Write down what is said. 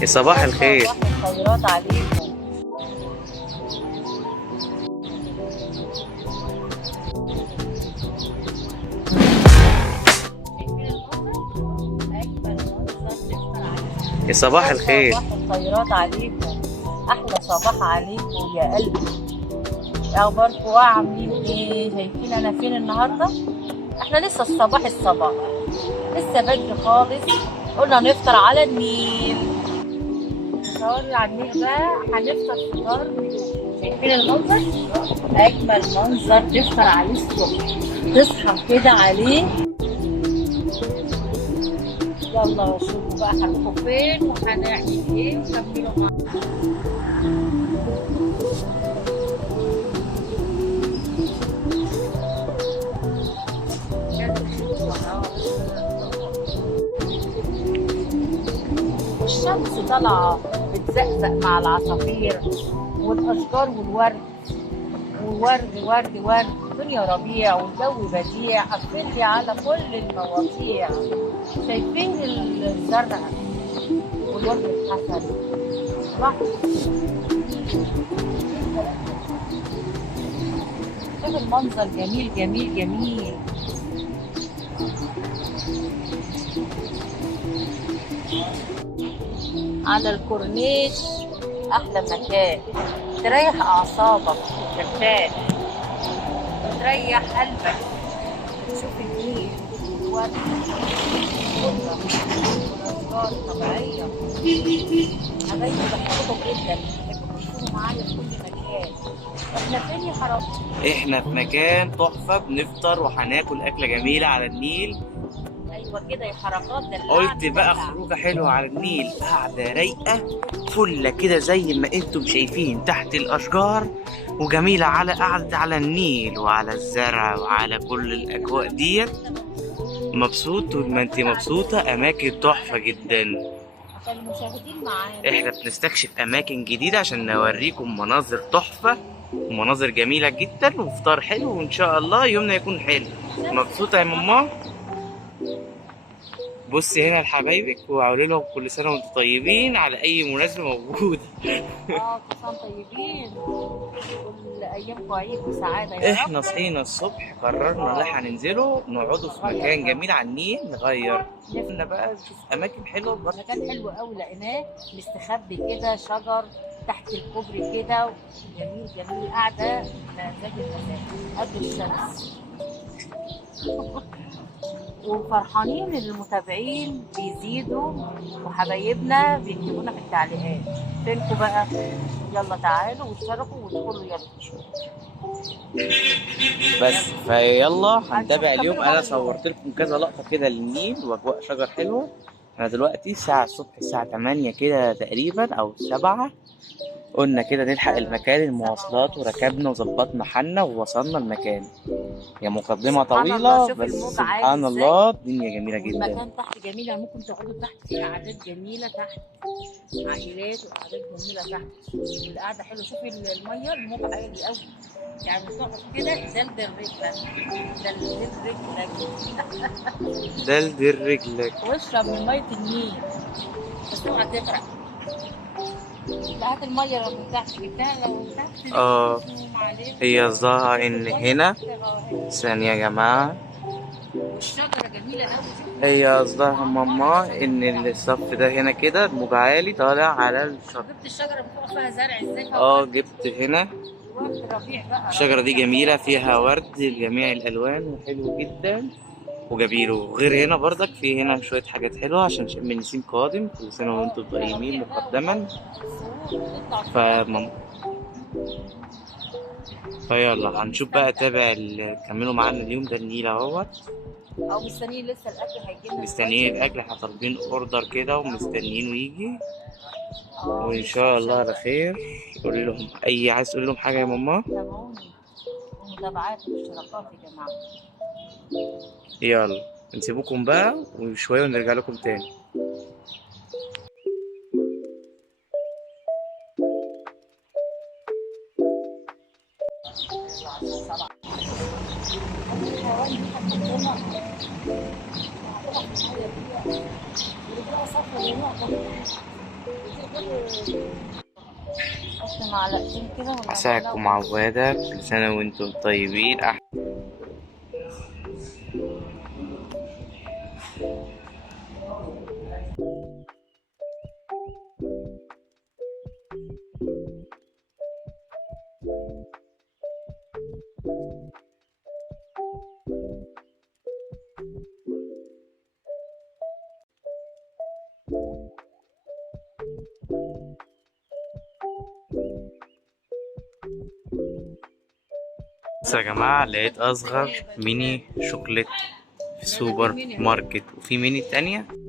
يا صباح الخير. صباح الخيرات عليكم. يا صباح الخير. صباح الخيرات عليكم. احلى صباح عليكم يا قلبي. إيه اخباركم؟ عاملين ايه؟ شايفين انا فين النهارده؟ احنا لسه الصباح لسه بدري خالص. قلنا نفطر على النيل. نفطر على النيل بقى، هنفطر فطار. شايفين المنظر؟ اجمل منظر تفطر عليه الصبح، تصحى كده عليه. يلا شوفوا بقى هنروحوا فين وهنعمل ايه وكملوا معانا. والشمس طالعه بتزقزق مع العصافير والاشجار والورد، ورد الدنيا ربيع والجو بديع. قفلي على كل المواضيع. شايفين الزرع والورد الحسن صح؟ شوف المنظر جميل جميل جميل. على الكورنيش احلى مكان تريح اعصابك وترتاح وتريح قلبك. تشوف النيل والورد والاشجار الطبيعيه. حبايبي بحبكم جدا، بحبكم تكونوا معايا في كل مكان. احنا فين يا حرام؟ احنا في مكان تحفة، بنفطر وهناكل أكلة جميلة على النيل. ايوه كده يا حركات دلعنا. قلت بقى خروجة حلوة على النيل، قاعدة رايقة فلة كده زي ما انتم شايفين تحت الأشجار، وجميلة على قعدة على النيل وعلى الزرع وعلى كل الأجواء ديت. مبسوط طول ما انت مبسوطة، أماكن تحفة جدا. عشان المشاهدين معانا. احنا بنستكشف أماكن جديدة عشان نوريكم مناظر تحفة ومناظر جميلة جدا وفطار حلو، وإن شاء الله يومنا يكون حلو. مبسوطة يا ماما؟ بصي هنا لحبايبك وقولي لهم كل سنة وانتم طيبين على أي مناسبة موجودة. كل سنة طيبين، كل أيامكم عيد وسعادة يا رب. احنا صحينا الصبح قررنا ان احنا ننزلوا نقعدوا في مكان جميل على النيل نغير. قلنا بقى نشوف أماكن حلوة. مكان حلو قوي لقيناه مستخبي كده، شجر تحت الكوبري كده، جميل جميل. قاعدة مزاج المزاج قبل الشمس. وفرحانين المتابعين بيزيدوا وحبايبنا بيكتبونا في التعليقات. فينكم بقى؟ يلا تعالوا واشتركوا وادخلوا يلا. بس فيلا هنتابع اليوم. انا صورت لكم كذا لقطة كده للنيل واجواء شجر حلوة. احنا دلوقتي الساعة الصبح، الساعة 8 كده تقريبا او 7. قلنا كده نلحق المكان المواصلات وركبنا وظبطنا حالنا ووصلنا المكان. هي مقدمة طويلة بس سبحان الله الدنيا جميلة جدا. المكان تحت جميل، يعني ممكن تقعدوا تحت في قعدات جميلة تحت، عائلات وقعدات جميلة تحت، والقعدة حلوة. شوفي المية، الموج عالي قوي، يعني تقعد كده دلدل رجلك دلدل رجلك دلدل رجلك واشرب من مية النيل، بس اوعى تغرق. هات المية لو من تحت، جبتها لو من تحت. هي قصدها ان هنا ثانية يا جماعة. والشجرة جميلة قوي. هي قصدها ماما ان الصف ده هنا كده الموج عالي طالع على الشجرة. جبت الشجرة بتقع فيها زرع ازاي؟ جبت هنا. الشجرة دي جميلة فيها ورد لجميع الألوان وحلو جدا وجميل. وغير هنا برضك في هنا شوية حاجات حلوة عشان شم النسيم قادم. كل سنة وانتم طيبين مقدما. فيلا هنشوف بقى تابع كملوا معانا اليوم ده النيل اهوت. او مستنيين لسه الاكل هيجيلنا. مستنيين الاكل، احنا طالبين اوردر كده ومستنيين ويجي وان شاء الله على خير. قولي لهم عايز تقولي لهم حاجة يا ماما؟ تابعوني ومتابعات واشتراكات يا جماعة. يلا نسيبكم بقى وشوية ونرجع لكم تاني. حط معلقتين كده ولا عساكم معلقة. عوادة، كل سنة وانتم طيبين. بس يا جماعة لقيت أصغر ميني شوكليت في سوبر ماركت، وفي ميني تانية